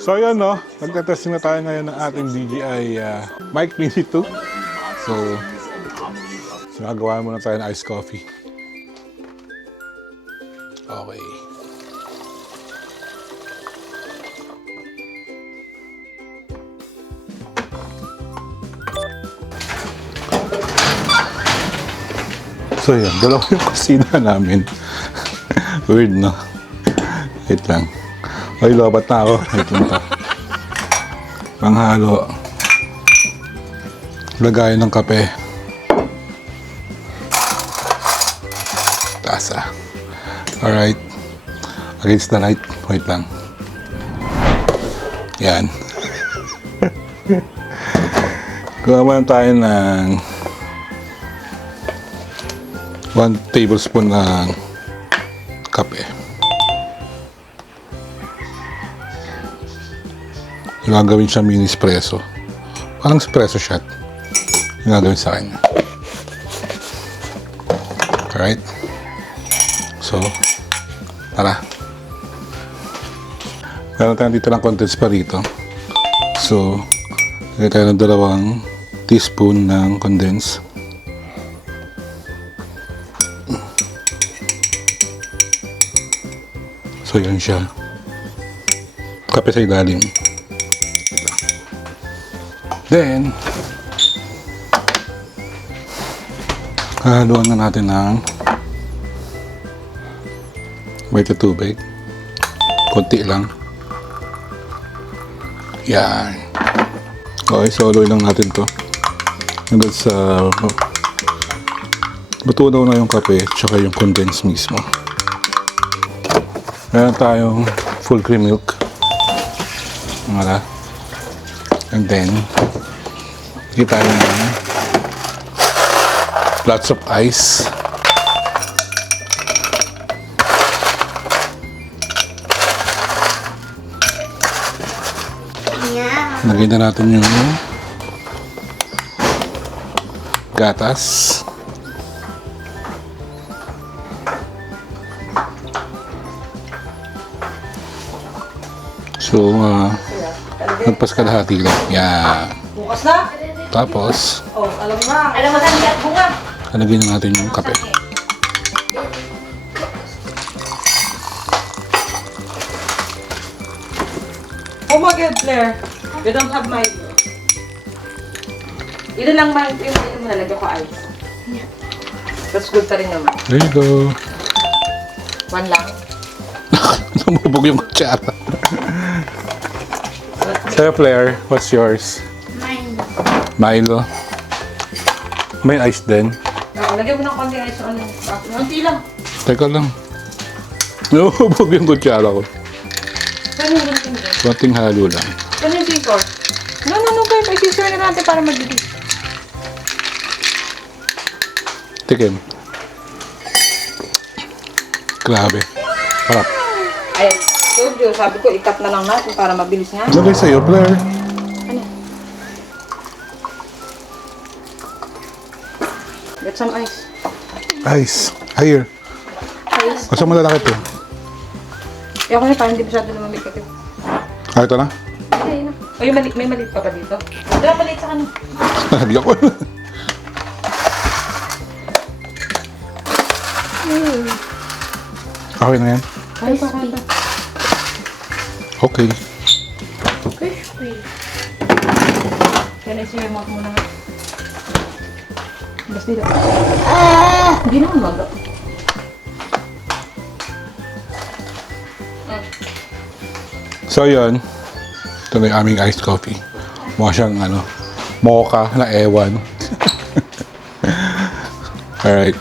So yun no, nagtatesting na tayo ngayon ng ating DJI Mic Mini 2. So, nagawa muna tayo ng iced coffee. Okay. So yan, dalawa yung kusina namin. Weird no? Wait lang. Ay, lobat na ako. Wait lang ta. Panghalo. Lagayan ng kape. Tasa. Alright. Against the light. Wait lang. Yan. Gawa muna tayo ng 1 tablespoon ng kape. Yung gagawin siya mini espresso. Parang espresso shot. Yung gagawin sa akin. Alright. So, tara. Meron tayo dito ng contents pa rito. So, lagay tayo ng 2 teaspoon ng condense. So, yan siya. Kape sa ilalim. Then, haluan na natin ng weighted tubig. Kunti lang. Yan. Okay, so haluin lang natin to. Hanggang sa matunaw na yung kape tsaka yung condense mismo. Meron tayong full cream milk. Wala. And then, hindi tayo ng lots of ice. Lagyan na natin yung gatas. So, nagpaskalahati lang. Yan. Bukas na? Tapos, Oh, alam na. Alam mo saan at bunga? kalagyan na natin yung kape. Oh my God, Claire. You don't have my... Ito lang yung mo nalagyan ko ice. That's good pa rin naman. There you go. One lang. Namubog yung kutsara. Sa'yo, Flair, what's yours? Milo. May ice din. Oo, lagyan mo ng konti ice on. Konti lang. Teka lang. Namubog yung kutsara ko. Saan yung ginting ko? Konting halo lang. Saan yung scissor? No, babe. May scissor na natin para magbilis. Tikim. Grabe. Harap. Ayan. Told you, sabi ko, ikat na lang natin para mabilis nga. Lagay sa'yo, Flair. Ano? Get some ice. Ice. Here. Ice. Kasi malalaki to. Kaya ko na parang hindi masyado lumamig ka ito. Ah, ito na? Ay, na. Ay, may maliit pa ba dito? Wala, maliit sa kanin. Nalagyan ko. Okay na yan? Kaya pa. Okay. Kaya na-share mo muna nga. Basta dito. Hindi naman maga. So yun, ito na yung aming iced coffee. Mukha siyang mocha na ewan. Alright.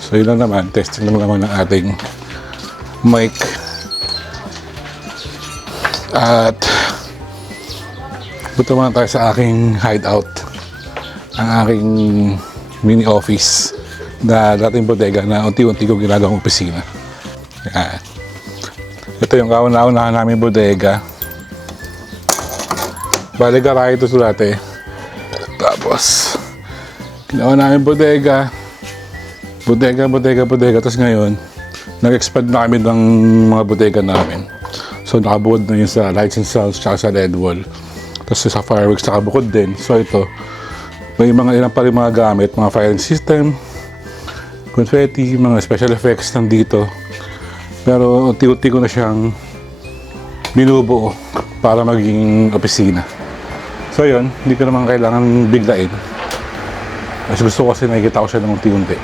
So yun lang naman, testing naman ng ating mic. At punta muna tayo sa aking hideout. Ang aking mini office na dating bodega na unti-unti ko ginagawang opisina. Yan. Ito yung kauna-unahan namin bodega. Bale, garahe ito sa dati. Tapos, ginawa namin bodega. Bodega. Tapos ngayon, nag-expand na kami ng mga bodega namin. So nakabukod na yun sa lights and sounds tsaka sa LED wall. Tapos sa fireworks nakabukod din. So ito, may mga ilang pa rin mga gamit, mga firing system, confetti, mga special effects nandito. Pero unti-unti ko na siyang binubuo para maging opisina. So yun, hindi ko naman kailangan biglain. Mas gusto ko kasi nakikita ko siya ng unti-unti.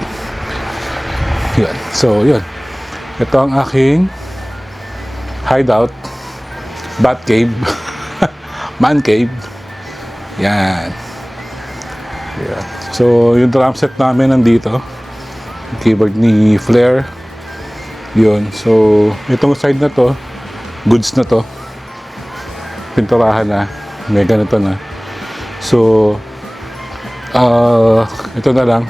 Yun. So yun. Ito ang aking hideout, bat cave, man cave. Yan. Yan. So yung drum set namin nandito. Yung keyboard ni Flair. Yun. So itong side na to, goods na to. Pinturahan na. May ganito na. So ito na lang.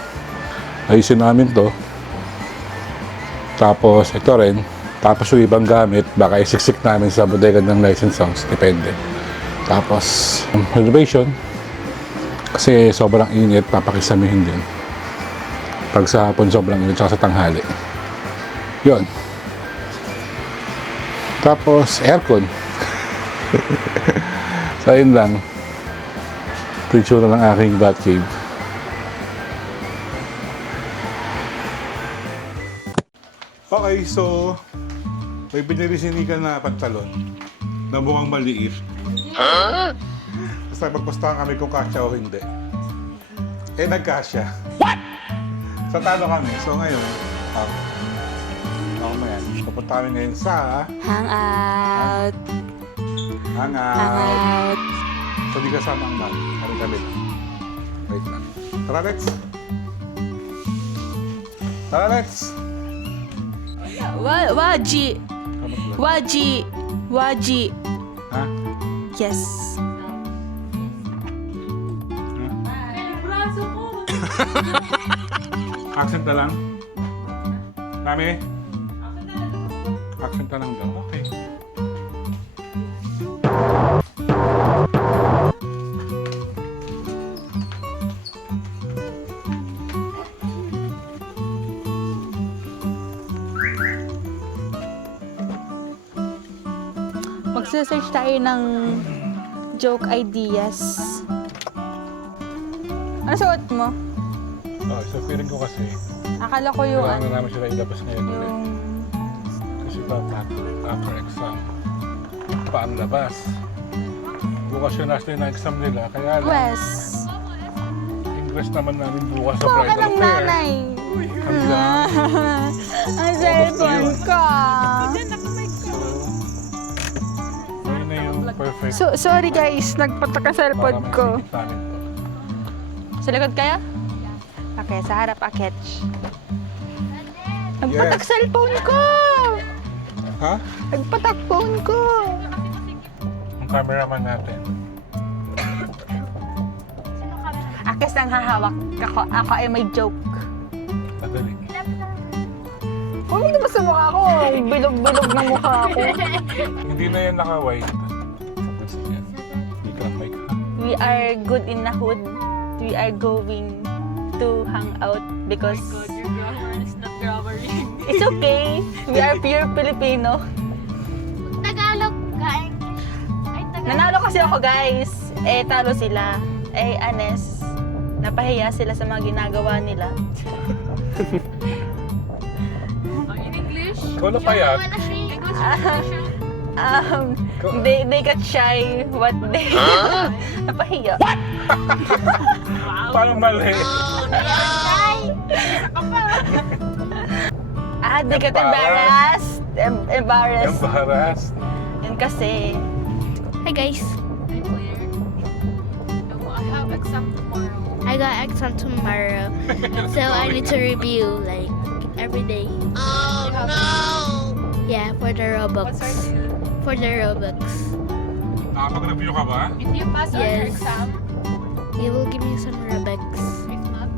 Ayusin namin to. Tapos ito rin. Tapos yung ibang gamit, baka isiksik namin sa bodega ng license sounds. Depende. Tapos renovation. Kasi sobrang init, papakisamihin din. Pag sa hapon sobrang init, tsaka sa tanghali. Yun. Tapos aircon. So yun lang. Ito yung tsura ng aking bat cave. Okay, so may binili si Nika na pantalon na mukhang maliit. Basta magpustahan kami kung kasya o hindi. Eh, nagkasya. What? So, talo kami. So, ngayon, pupunta kami ngayon sa Hangout. Hangout. So, di kasama ang man. Kami lang. Wait lang. Tara, let's. Tara, let's. Waji. Waji. Waji. Ha? Yes. Accent na lang? Mami? Accent na lang daw. Okay. Magse-search tayo ng joke ideas. Ano suot mo? Oh, so feeling ko kasi Akala ko yung kailangan ano, na namin sila ilabas ngayon ulit. yung Kasi after exam, paano labas? Bukas yun last day na exam nila, kaya lang, West. English naman namin bukas sa Kuha ka bridal ng fair. nanay. Hanggang, Ang cellphone ko. so yun na yung perfect. Sorry guys, nagpatak ang cellphone para ko. maisingit namin to. Sa likod kaya? Okay, sa harap aketch. Nagpatak Yes. cellphone ko! Ha? Nagpatak phone ko! Ang cameraman natin. Akes ang hahawak. Ako ay may joke. Madali. Huwag mo naman sa mukha ko. Bilog-bilog ng mukha ko. Hindi na yan naka-white. Tapos yan. Hindi ka lang mic ha. We are good in the hood. We are going to hang out because Your grammar is not grammar. it's okay. We are pure Filipino. Tagalog ka, English. Ay, Tagalog. Nanalo kasi ako guys. Eh, talo sila. Eh, Anes, napahiya sila sa mga ginagawa nila. In English? Ikaw na pa yan. Wala siya. They got shy. What they... napahiya. Parang mali. They got embarrassed. Embarrassed. Embarrassed. Yun kasi. Hi, guys. I'm Claire. I have exam tomorrow. I got exam tomorrow. So I need to review, like, every day. Yeah, for the Robux. What's our deal? For the Robux. Nakapag-review ka ba? If you pass on your Yes. exam, You will give me some Robux. if not,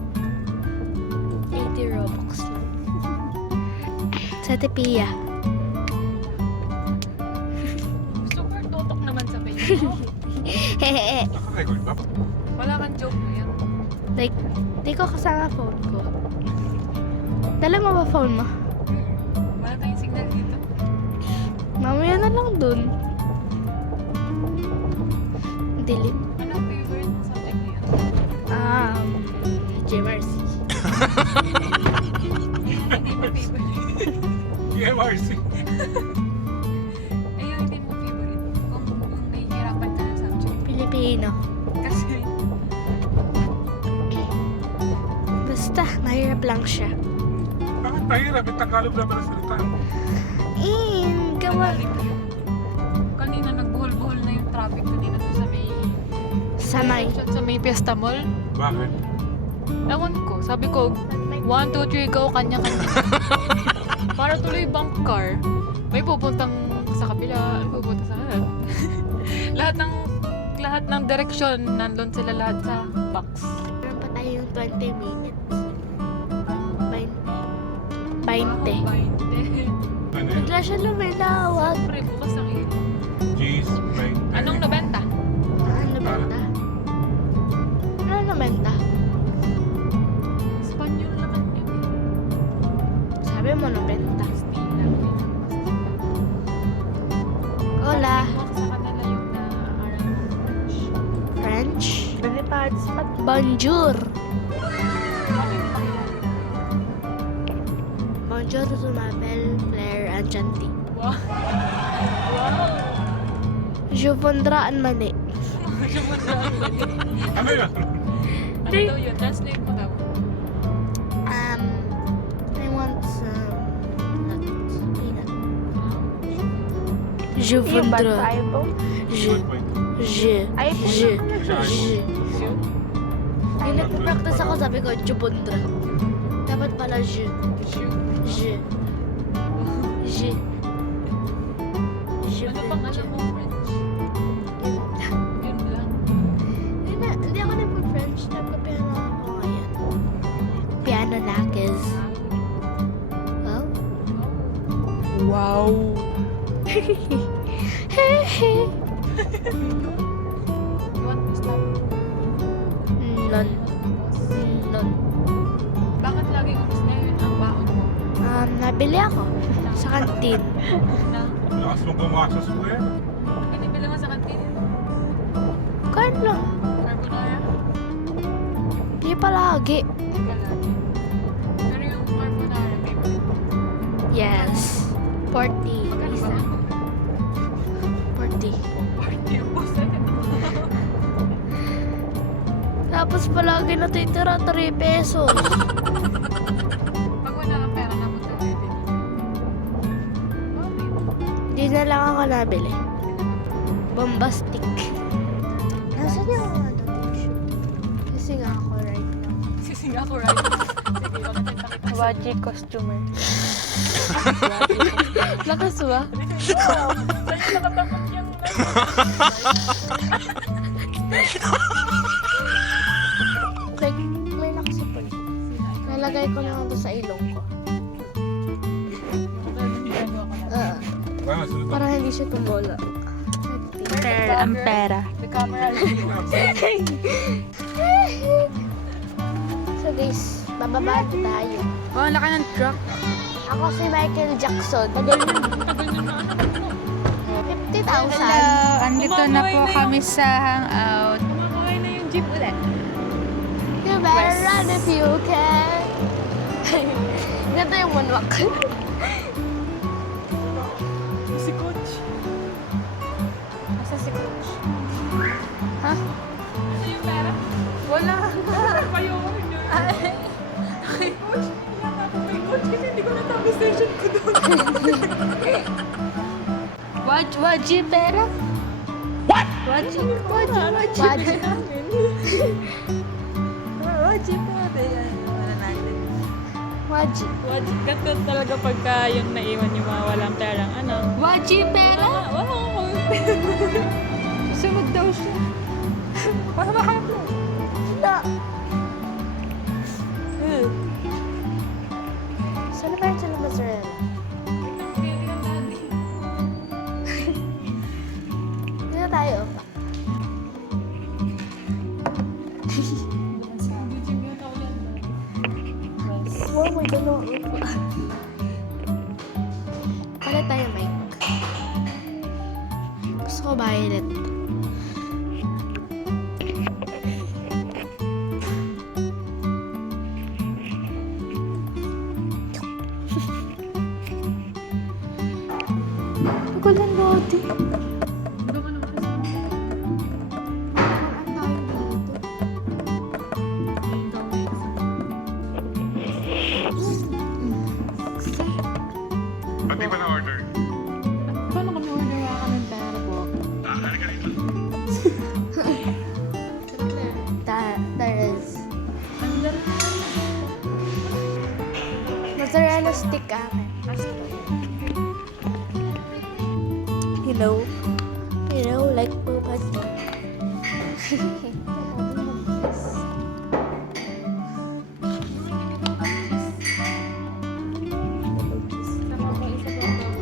80 Robux lang. Sa Tipia. super tutok naman sa page mo. Hehehe. Naka-record ba? Wala kang joke na yan. Like, di ko kasama phone ko. Dala mo ba phone mo? Wala tayong signal dito. Mamaya na lang dun. Dilim. Anong favorite mo subject niya? JMRC. Hindi mo favorite. PMRC. Ayun, hindi mo favorite. Kung nahihirapan ka ng subject. Pilipino. Kasi, Basta, mahirap lang siya. Bakit mahirap? Yung Tagalog naman ang salita. Gawa. kanina nagbuhol-buhol na yung traffic kanina doon Sanay. sa may Fiesta Mall. Bakit? Ewan ko, sabi ko, 1, 2, 3, go, kanya-kanya. Para tuloy bang car, may pupuntang sa kabila, may pupunta sa kanan. lahat ng direksyon, nandun sila lahat sa box. Meron pa tayong 20 minutes. 20. Ano yun? Bigla siya lumilawag. Siyempre, bukas ang ilaw. Jeez, right. Anong 90? Ano benta? Ano benta? Espanyol naman yun. Sabi mo na benta. Pastila. Hola. Walk sa kanila yung na-aral ng French. French. Bonjour. Bonjour to Mabel, Claire, and Chanty. Wow. Je voudrais un mani. Ano yun? Ano daw yun? Translate mo daw. I want some nuts. Peanut. Je voudrais. Je. Yung nagpa-practice ako, sabi ko, je voudrais. Dapat pala je. Je. Je. Je Ano pang alam mo French? Yun lang. Hindi ako nagpa-French. Nagpa-piano ako ngayon. Piano nakis. Well, Wow. You want to stop? non. Non. Bakit lagi ubus na yun ang baon mo? Nabili ako sa kantin. Na, Lakas mong gumastos mo yan. binibili mo sa kantin? Kahit lang. Carbonara? Di palagi. Hindi ka lagi. Pero yung carbonara, favorite mo? Yes. 40. Magkano Isa. ba? 40. Party ubus na din. Tapos palagi natitira 3 pesos. Pag wala kang pera, napunta ka din. Di na lang ako nabili. Bombastic. Nasaan yung mga tissue? Kasi nga ako right now. Sising ako, right? Sige, bakit nagpakita sa Waji costumer. Lakas ba? Sa'yo nakatapot yung Like, may nakasipon. Nalagay ko na ito sa ilong ko. Sunod Para hindi siya tumulo. Ang pera. The camera is So guys, bababa na tayo. Oh, laki ng truck. Ako si Michael Jackson. Tagal na. 50,000. Andito na po kami sa hangout. Kumakaway na yung jeep ulit. You better run if you can. Ganito yung moonwalk. Si Coach. Asa si Coach? Ha? Ano yung pera? Wala. Kayo ko rin yun. Kay Coach. Wala ako kay Coach kasi hindi ko natapos session ko doon. Waji pera? What? Waji. Waji po. Wala natin. Waji. Ganto talaga pagka yung naiwan yung mga walang perang ano. Waji pera? Wala ko. Sunod daw siya. Para makaplo. Na. Saan ba yung sila mozzarella? Dito tayo. Wow, may dalawa. Palit tayo, Mike. toilet. Tagal ng lodi. Pati ba na-order? Paano kami order ka ng taro? Tares. Mozzarella stick akin. You know, like boba tea.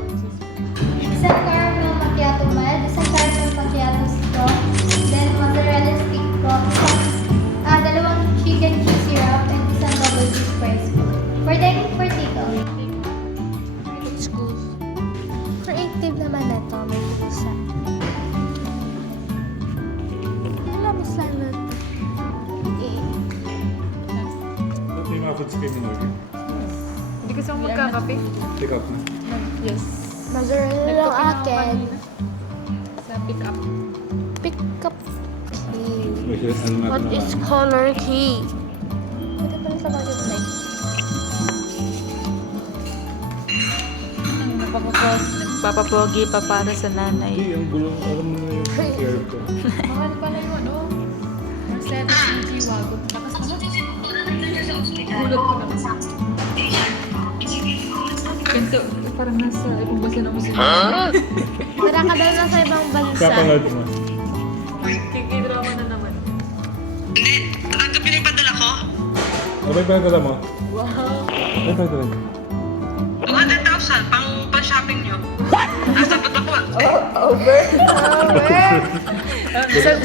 Isang caramel macchiato mild, isang caramel macchiato straw, then mozzarella stick po, dalawang chicken cheese syrup, and isang double cheese fries po. For dining, for takeout. It's good. Creative naman na to. May pusa. Lamis lang na to. Ito yung mga foods kayo in-order. Hindi kasi ako magkakape. Take out na. Yes. Mozzarella lang Nagkape na ako akin. kanina. Sa pick up. Pick up key. Ano What natin is naman? color key? Pwede pa rin sa marketplace. Nagpapapogi pa para sa nanay. Hindi, ang gulong, alam mo na yung hair ko. Mahal pala yung ano. Mercedes G-Wagon. Lakas naman. Gulat ko na kasi. Ganito, parang nasa ibang basa na musik. Tara ka daw na sa ibang bansa. Kapanood mo. Kikidrama na naman. Tanggap yun yung padala ko? Abay ba dala mo? Wow. Abay ba dala mo? 200,000 pang-shopping nyo. Nasa ba't ako?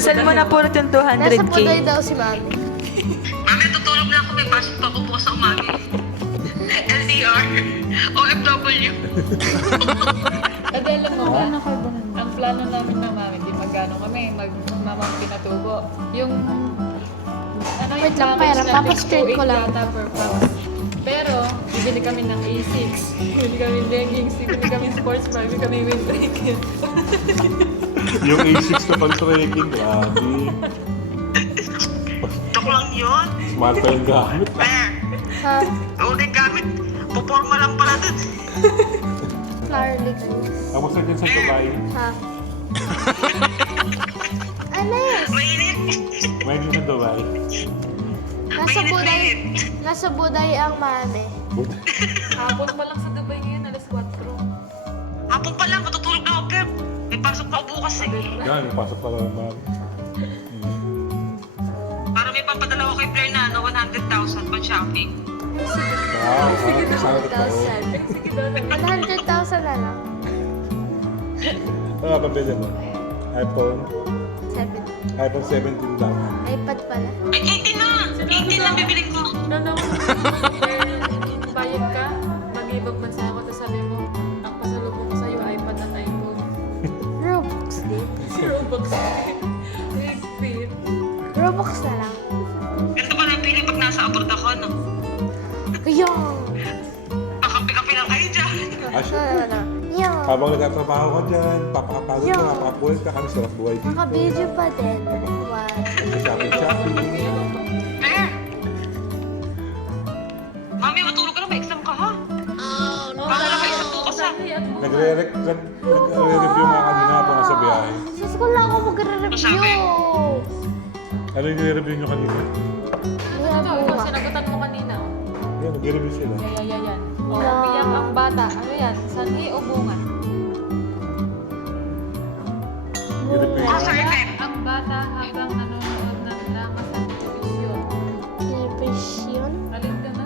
Saan mo na pulot yung Nasa 200k? Pudoy daw si Mami. Mami, tutulog na ako. May pasok pa ako bukas sa umaga. LDR. OFW. Kasi alam mo ba, ang plano namin na mami, di magano kami, magmamang pinatubo. Yung, ano Wait lang, pera. Papastraight ko lang. yata per pound. Pero, bibili kami ng A6, bibili kami ng leggings, bibili kami ng sports bra, bibili kami ng windbreaker. Yung A6 na pang-trekking, grabe. Tok lang yun. Smart pa yung gamit. Ha? Uling gamit. Puporma lang pala dun. Flower legs. Ako sa dyan sa Dubai, Ha? Anes! Mainit. may din sa Dubai. Nasa Buday ang Mami. Hapon pa lang sa Dubai ngayon, alas 4. Hapon pa lang. Matutulog na ako, Pep. May pasok pa ako bukas eh. Yan, yung pasok pa lang mga. Para may papadala ko kay Blair na 100,000 pang-shopping. Wow, sana totoo. 100,000 na lang. Ano nga pabili mo? iPhone? 7. iPhone 17 lang. iPad pala. Ay, 18 na. 18 lang bibiling ko. Bayad ka, mag-ibang bansa ako, tapos sabi mo, ang pasalubong ko sa'yo, iPad at iPhone. Robux din. 0 bucks. Wait. Robux na lang. Ganito pa lang pili pag nasa abroad ako, no? Kaya. Kakampi-kampi lang kayo dyan. Ano? Yan. Habang nagtatrabaho ka dyan, papakapagod ka, papakapulit ka, kami sarap buhay dito. Naka-video pa din. What? Shopping. Blair! Mami, matulog ka na. May exam ka, ha? Paano lang kayo sa bukas, ha? Nagre-review nga kanina po nasa biyahe. Sus ko lang ako magre-review. Ano yung nire-review nyo kanina? Ikaw, sinagutan mo kanina. Yan, nagre-review sila. Yan. O, umiyak ang bata. Ano yan? Sanhi o bunga? Nagre-review Ah, sorry, Pep. Ang bata habang nanonood ng drama sa telebisyon. Television? Alin ka na?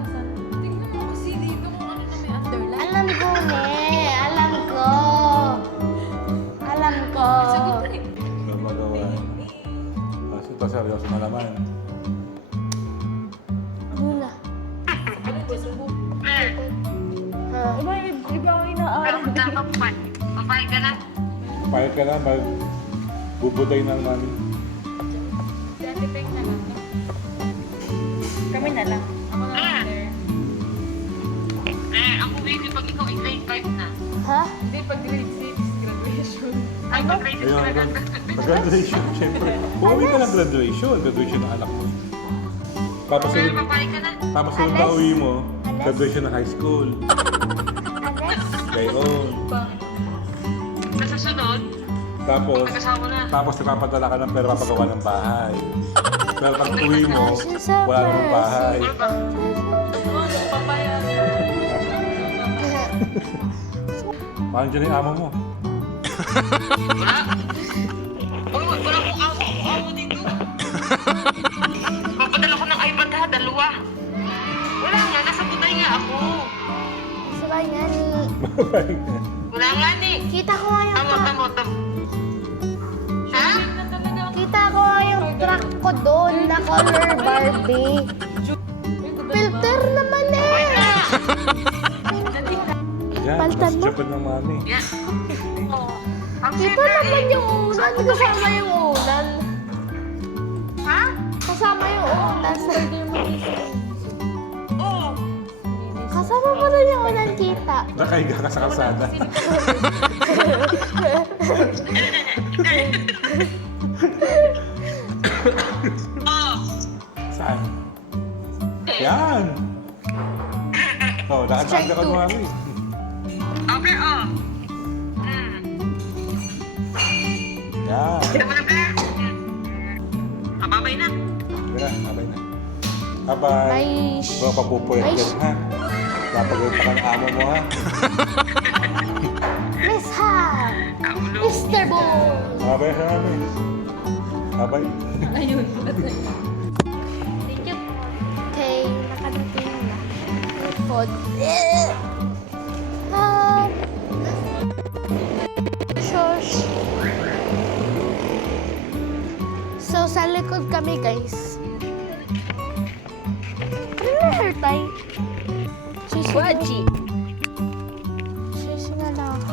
Tingnan mo kasi dito kung ano na may underline. Alam ko, ne. Alam ko. Alam ko. Sagot na eh. Ano magawa? Kasi ito seryoso na naman. Muna. Ano gusto mo? Ha? Parang magkakapal. Papayag ka na. Payag ka na, Bubutay ng mami. Si Ate Peng na lang. Kami na lang. Ako na lang there. Ako baby, pag ikaw ay grade 5 na. Ha? Hindi, pag grade 6, graduation. Ay, pag grade 6 ka na. Graduation, syempre. Uwi ka ng graduation. Graduation ng anak mo. Tapos Pero sunod, papay ka na. tapos sunod na uwi mo, graduation ng high school. Anes? Gayon. Sa susunod, Tapos, pag-asawa na. tapos nagpapadala ka ng pera papagawa ng bahay. Pero pag uwi mo, wala namang bahay. Papaya. Parang dyan yung amo mo. Wala. Uy, wala akong awo dito. Papadala ko ng iPad ha, 2. Wala nga, nasa butay nga ako. Sila nga ni... Wala nga ni. Kita ko nga yung Tamo. Ha? Kita ko nga yung truck ko doon na color Barbie. Filter naman eh! Yan, Paltan mas mo? Japan ng mami. Yan. Oo. Ang Kita siyempre, naman yung unan. Kasama yung unan. Ha? Kasama yung unan. Oo. Kasama mo na yung unan kita. Nakahiga ka sa kalsada. Oo. Saan? Yan! Oh, lakad ka ng mami. Okay, oh. Yan. Kita mo na ba? Babay na. Sige na, abay na. Bye-bye. Ay, Huwag papupuyat Ay, dyan, ha? Napagod pa ka ng amo mo, ha? Miss Ha! Kaulo. Mr. Bull! Bye-bye sa mami. Bye-bye. Ayun. Thank you. Okay, nakadating na. Repod. Shush. So, sa likod kami, guys. Ano na hair tie? Waji. Shush nga lang ako.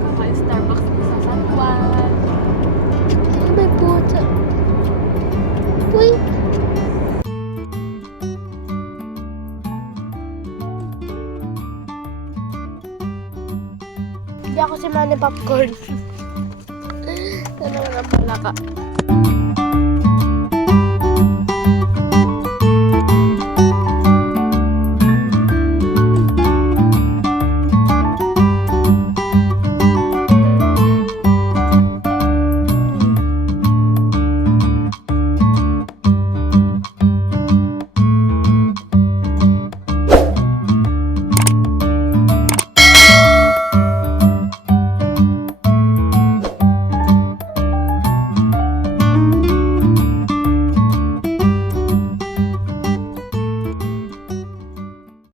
Kakain Starbucks sa San Juan. Ano may puta? Uy! Hindi ako si Manny Popcorn. Ano naman pala ka?